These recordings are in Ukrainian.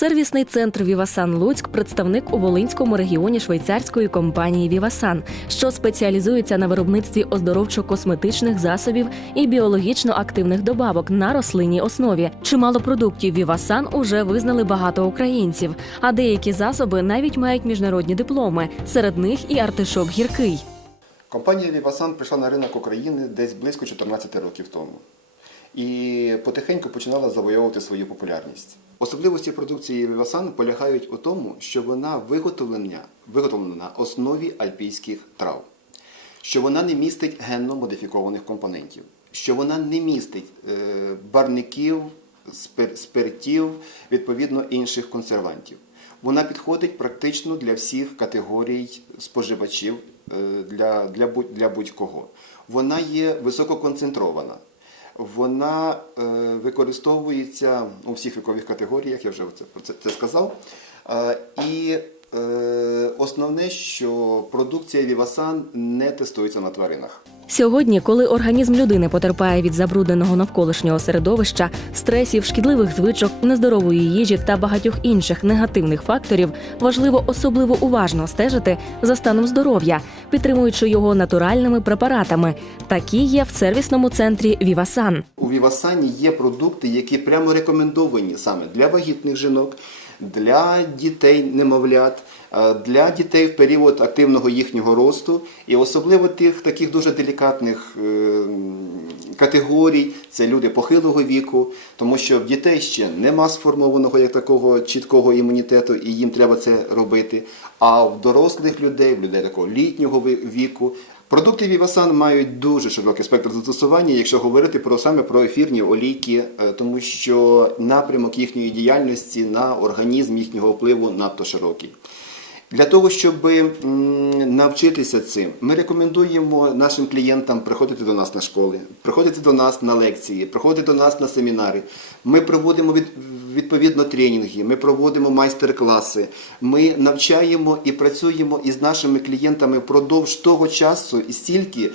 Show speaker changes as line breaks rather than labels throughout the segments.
Сервісний центр Вівасан Луцьк представник у Волинському регіоні швейцарської компанії Вівасан, що спеціалізується на виробництві оздоровчо-косметичних засобів і біологічно активних добавок на рослинній основі. Чимало продуктів Вівасан уже визнали багато українців, а деякі засоби навіть мають міжнародні дипломи. Серед них і артишок гіркий.
Компанія Vivasan прийшла на ринок України десь близько 14 років тому. І потихеньку починала завойовувати свою популярність. Особливості продукції Vivasan полягають у тому, що вона виготовлена, виготовлена на основі альпійських трав, що вона не містить генно модифікованих компонентів, що вона не містить е, барників, спир- спиртів, відповідно інших консервантів. Вона підходить практично для всіх категорій споживачів, е, для, для, для будь-кого. Вона є висококонцентрована. Вона е, використовується у всіх вікових категоріях, я вже про це, це сказав. Е, і е, основне, що продукція Вівасан не тестується на тваринах.
Сьогодні, коли організм людини потерпає від забрудненого навколишнього середовища, стресів, шкідливих звичок, нездорової їжі та багатьох інших негативних факторів, важливо особливо уважно стежити за станом здоров'я, підтримуючи його натуральними препаратами. Такі є в сервісному центрі Вівасан.
У Вівасані є продукти, які прямо рекомендовані саме для вагітних жінок, для дітей немовлят, е, для дітей в період активного їхнього росту, і особливо тих таких дуже делікатних е, категорій, це люди похилого віку, тому що в дітей ще нема сформованого як такого чіткого імунітету, і їм треба це робити. А в дорослих людей, в людей такого літнього віку, Продукти Vivasan мають дуже широкий спектр застосування, якщо говорити про саме про ефірні олійки, е, тому що напрямок їхньої діяльності на організм їхнього впливу надто широкий. Для того, щоб навчитися цим, ми рекомендуємо нашим клієнтам приходити до нас на школи, приходити до нас на лекції, приходити до нас на семінари. Ми проводимо від, відповідно тренінги, ми проводимо майстер-класи, ми навчаємо і працюємо із нашими клієнтами впродовж того часу і стільки,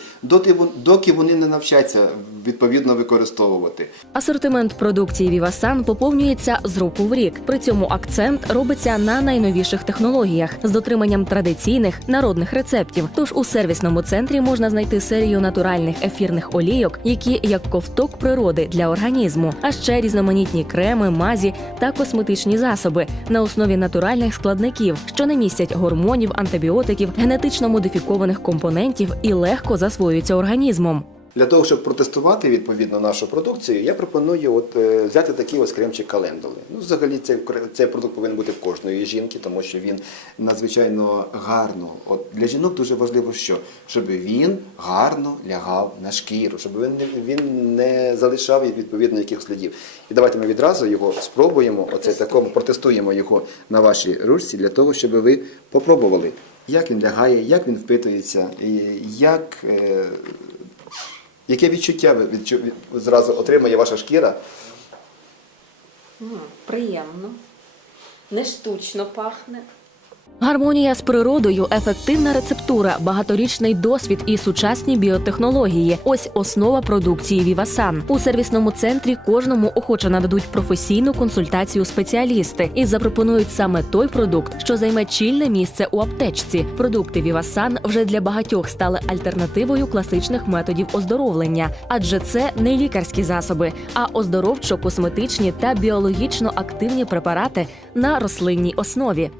доки вони не навчаться відповідно використовувати.
Асортимент продукції Вівасан поповнюється з року в рік. При цьому акцент робиться на найновіших технологіях з дотриманням традиційних народних рецептів. Тож у сервісному центрі можна знайти серію натуральних ефірних олійок, які як ковток природи для організму, а ще різноманітні креми, мазі та косметичні засоби на основі натуральних складників, що не містять гормонів, антибіотиків, генетично модифікованих компонентів і легко засвоюються організмом.
Для того, щоб протестувати відповідно нашу продукцію, я пропоную от, е, взяти такий ось кремчик календули. Ну, взагалі, цей, цей продукт повинен бути в кожної жінки, тому що він надзвичайно гарно. От, для жінок дуже важливо, що? щоб він гарно лягав на шкіру, щоб він не, він не залишав відповідно якихось слідів. І давайте ми відразу його спробуємо, оце такому, протестуємо його на вашій ручці, для того, щоб ви попробували, як він лягає, як він впитується, як. Е, Яке відчуття ви відчу... зразу отримає ваша шкіра?
М, Приємно. Не штучно пахне.
Гармонія з природою, ефективна рецептура, багаторічний досвід і сучасні біотехнології. Ось основа продукції Вівасан. У сервісному центрі кожному охоче нададуть професійну консультацію спеціалісти і запропонують саме той продукт, що займе чільне місце у аптечці. Продукти Вівасан вже для багатьох стали альтернативою класичних методів оздоровлення, адже це не лікарські засоби, а оздоровчо-косметичні та біологічно активні препарати на рослинній основі.